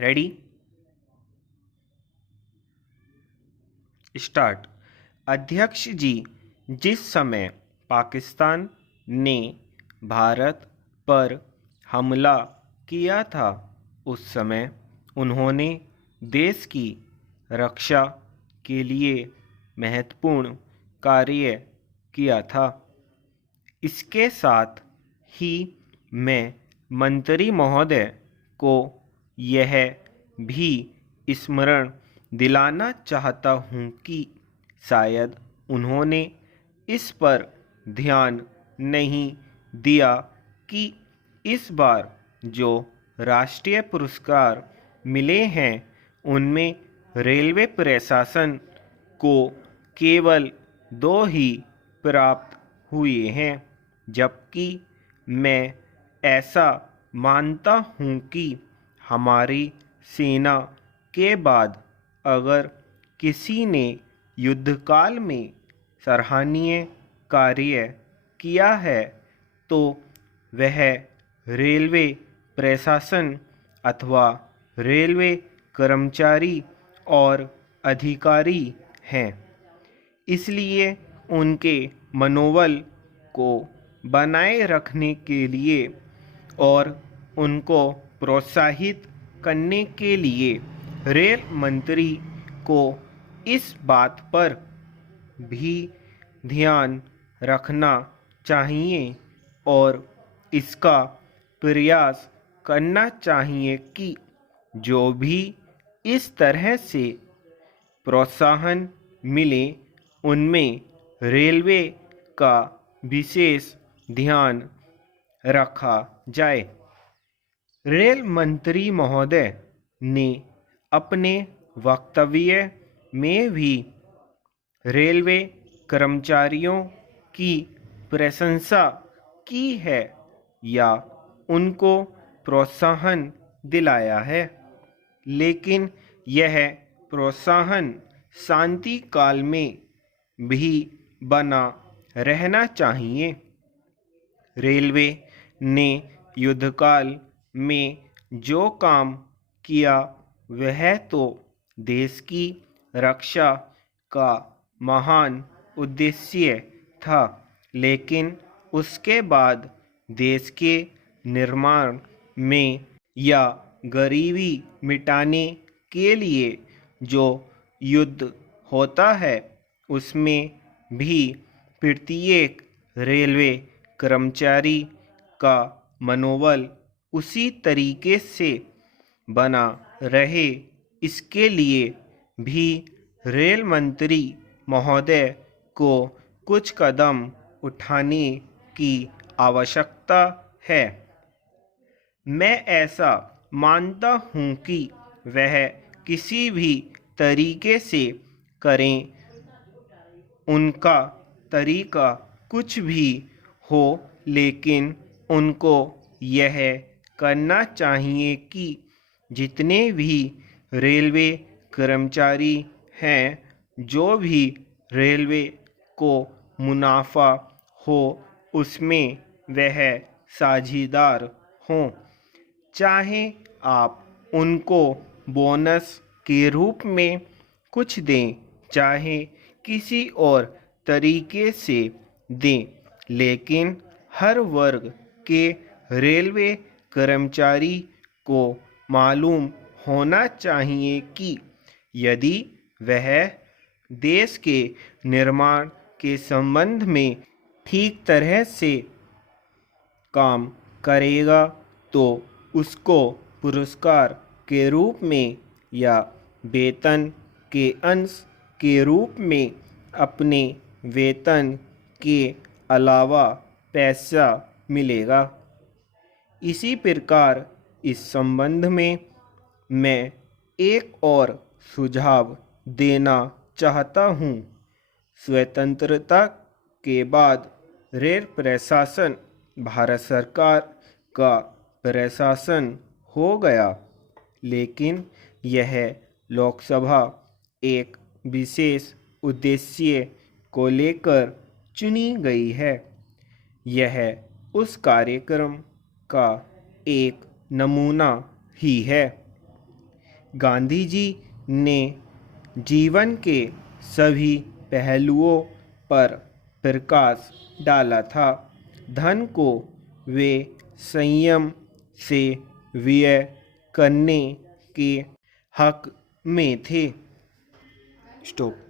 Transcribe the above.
Ready start. अध्यक्ष जी, जिस समय पाकिस्तान ने भारत पर हमला किया था उस समय उन्होंने देश की रक्षा के लिए महत्वपूर्ण कार्य किया था। इसके साथ ही मैं मंत्री महोदय को यह भी स्मरण दिलाना चाहता हूँ कि शायद उन्होंने इस पर ध्यान नहीं दिया कि इस बार जो राष्ट्रीय पुरस्कार मिले हैं उनमें रेलवे प्रशासन को केवल 2 ही प्राप्त हुए हैं, जबकि मैं ऐसा मानता हूँ कि हमारी सेना के बाद अगर किसी ने युद्धकाल में सराहनीय कार्य किया है तो वह रेलवे प्रशासन अथवा रेलवे कर्मचारी और अधिकारी हैं। इसलिए उनके मनोबल को बनाए रखने के लिए और उनको प्रोत्साहित करने के लिए रेल मंत्री को इस बात पर भी ध्यान रखना चाहिए और इसका प्रयास करना चाहिए कि जो भी इस तरह से प्रोत्साहन मिले उनमें रेलवे का विशेष ध्यान रखा जाए। रेल मंत्री महोदय ने अपने वक्तव्य में भी रेलवे कर्मचारियों की प्रशंसा की है या उनको प्रोत्साहन दिलाया है, लेकिन यह प्रोत्साहन शांति काल में भी बना रहना चाहिए। रेलवे ने युद्धकाल में जो काम किया वह तो देश की रक्षा का महान उद्देश्य था, लेकिन उसके बाद देश के निर्माण में या गरीबी मिटाने के लिए जो युद्ध होता है उसमें भी प्रत्येक रेलवे कर्मचारी का मनोबल उसी तरीके से बना रहे, इसके लिए भी रेल मंत्री महोदय को कुछ कदम उठाने की आवश्यकता है। मैं ऐसा मानता हूँ कि वह किसी भी तरीके से करें, उनका तरीका कुछ भी हो, लेकिन उनको यह करना चाहिए कि जितने भी रेलवे कर्मचारी हैं, जो भी रेलवे को मुनाफा हो उसमें वह साझेदार हों। चाहे आप उनको बोनस के रूप में कुछ दें, चाहे किसी और तरीके से दें, लेकिन हर वर्ग के रेलवे कर्मचारी को मालूम होना चाहिए कि यदि वह देश के निर्माण के संबंध में ठीक तरह से काम करेगा तो उसको पुरस्कार के रूप में या वेतन के अंश के रूप में अपने वेतन के अलावा पैसा मिलेगा। इसी प्रकार इस संबंध में मैं एक और सुझाव देना चाहता हूँ। स्वतंत्रता के बाद रेल प्रशासन भारत सरकार का प्रशासन हो गया, लेकिन यह लोकसभा एक विशेष उद्देश्य को लेकर चुनी गई है। यह उस कार्यक्रम का एक नमूना ही है गांधी जी ने जीवन के सभी पहलुओं पर प्रकाश डाला था। धन को वे संयम से व्यय करने के हक में थे। स्टॉप।